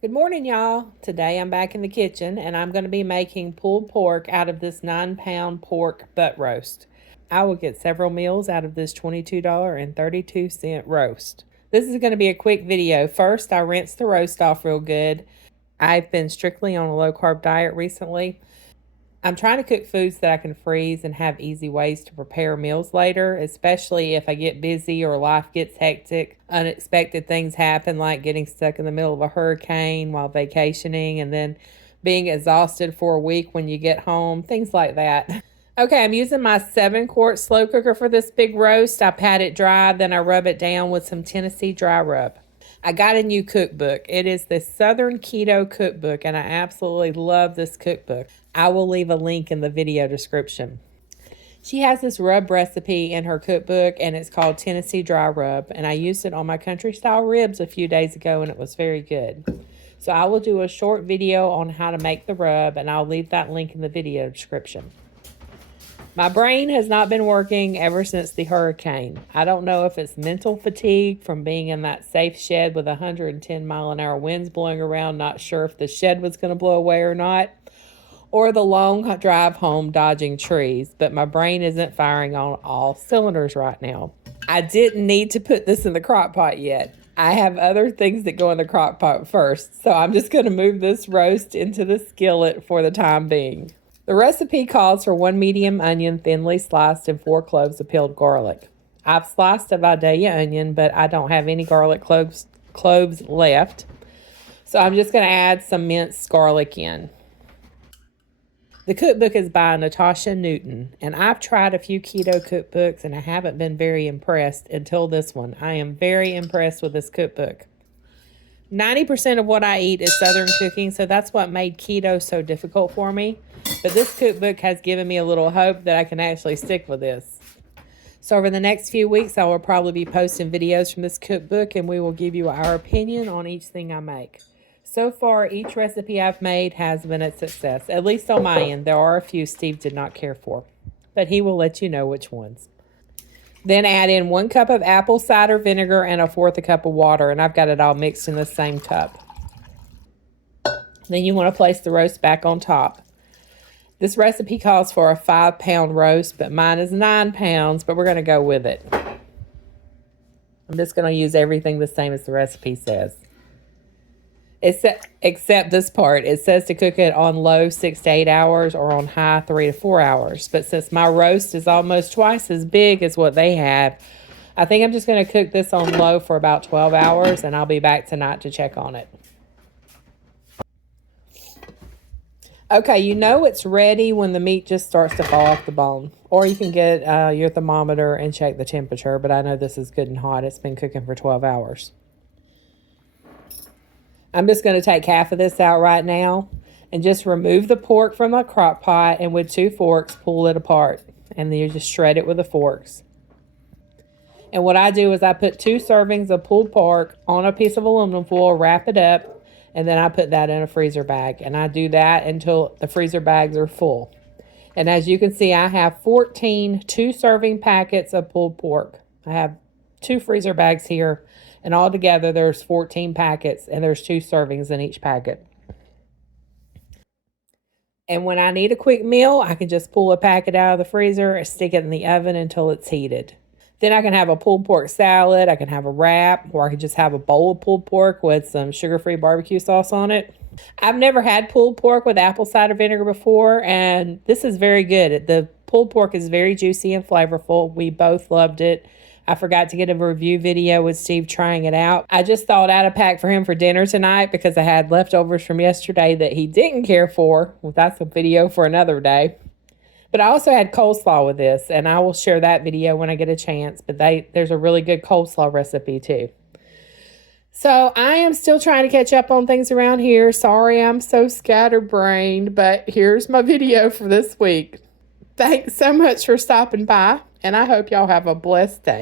Good morning, y'all. Today I'm back in the kitchen and I'm going to be making pulled pork out of this 9-pound pork butt roast. I will get several meals out of this $22.32 roast. This is going to be a quick video. First, I rinse the roast off real good. I've been strictly on a low carb diet recently. I'm trying to cook foods that I can freeze and have easy ways to prepare meals later, especially if I get busy or life gets hectic. Unexpected things happen, like getting stuck in the middle of a hurricane while vacationing and then being exhausted for a week when you get home, things like that. Okay, I'm using my 7-quart slow cooker for this big roast. I pat it dry, then I rub it down with some Tennessee dry rub. I got a new cookbook. It is the Southern Keto Cookbook, and I absolutely love this cookbook. I will leave a link in the video description. She has this rub recipe in her cookbook, and it's called Tennessee Dry Rub, and I used it on my country-style ribs a few days ago, and it was very good. So I will do a short video on how to make the rub, and I'll leave that link in the video description. My brain has not been working ever since the hurricane. I don't know if it's mental fatigue from being in that safe shed with 110-mile-an-hour winds blowing around, not sure if the shed was going to blow away or not, or the long drive home dodging trees, but my brain isn't firing on all cylinders right now. I didn't need to put this in the crock pot yet. I have other things that go in the crock pot first, so I'm just going to move this roast into the skillet for the time being. The recipe calls for 1 medium onion thinly sliced and 4 cloves of peeled garlic. I've sliced a Vidalia onion, but I don't have any garlic cloves left. So I'm just going to add some minced garlic in. The cookbook is by Natasha Newton, and I've tried a few keto cookbooks and I haven't been very impressed until this one. I am very impressed with this cookbook. 90% of what I eat is Southern cooking, so that's what made keto so difficult for me. But this cookbook has given me a little hope that I can actually stick with this. So over the next few weeks, I will probably be posting videos from this cookbook, and we will give you our opinion on each thing I make. So far, each recipe I've made has been a success, at least on my end. There are a few Steve did not care for, but he will let you know which ones. Then add in 1 cup of apple cider vinegar and 1/4 cup of water, and I've got it all mixed in the same cup. Then you want to place the roast back on top. This recipe calls for a 5-pound roast, but mine is 9 pounds, but we're going to go with it. I'm just going to use everything the same as the recipe says. Except this part. It says to cook it on low 6 to 8 hours or on high 3 to 4 hours. But since my roast is almost twice as big as what they have, I think I'm just going to cook this on low for about 12 hours, and I'll be back tonight to check on it. Okay, you know it's ready when the meat just starts to fall off the bone. Or you can get your thermometer and check the temperature, but I know this is good and hot. It's been cooking for 12 hours. I'm just going to take half of this out right now and just remove the pork from the crock pot, and with 2 forks, pull it apart. And then you just shred it with the forks. And what I do is I put 2 servings of pulled pork on a piece of aluminum foil, wrap it up, and then I put that in a freezer bag. And I do that until the freezer bags are full. And as you can see, I have 14 2-serving packets of pulled pork. I have 2 freezer bags here. And altogether, there's 14 packets, and there's 2 servings in each packet. And when I need a quick meal, I can just pull a packet out of the freezer and stick it in the oven until it's heated. Then I can have a pulled pork salad, I can have a wrap, or I can just have a bowl of pulled pork with some sugar-free barbecue sauce on it. I've never had pulled pork with apple cider vinegar before, and this is very good. The pulled pork is very juicy and flavorful. We both loved it. I forgot to get a review video with Steve trying it out. I just thought I'd pack for him for dinner tonight because I had leftovers from yesterday that he didn't care for. Well, that's a video for another day. But I also had coleslaw with this, and I will share that video when I get a chance. But there's a really good coleslaw recipe too. So I am still trying to catch up on things around here. Sorry I'm so scatterbrained, but here's my video for this week. Thanks so much for stopping by, and I hope y'all have a blessed day.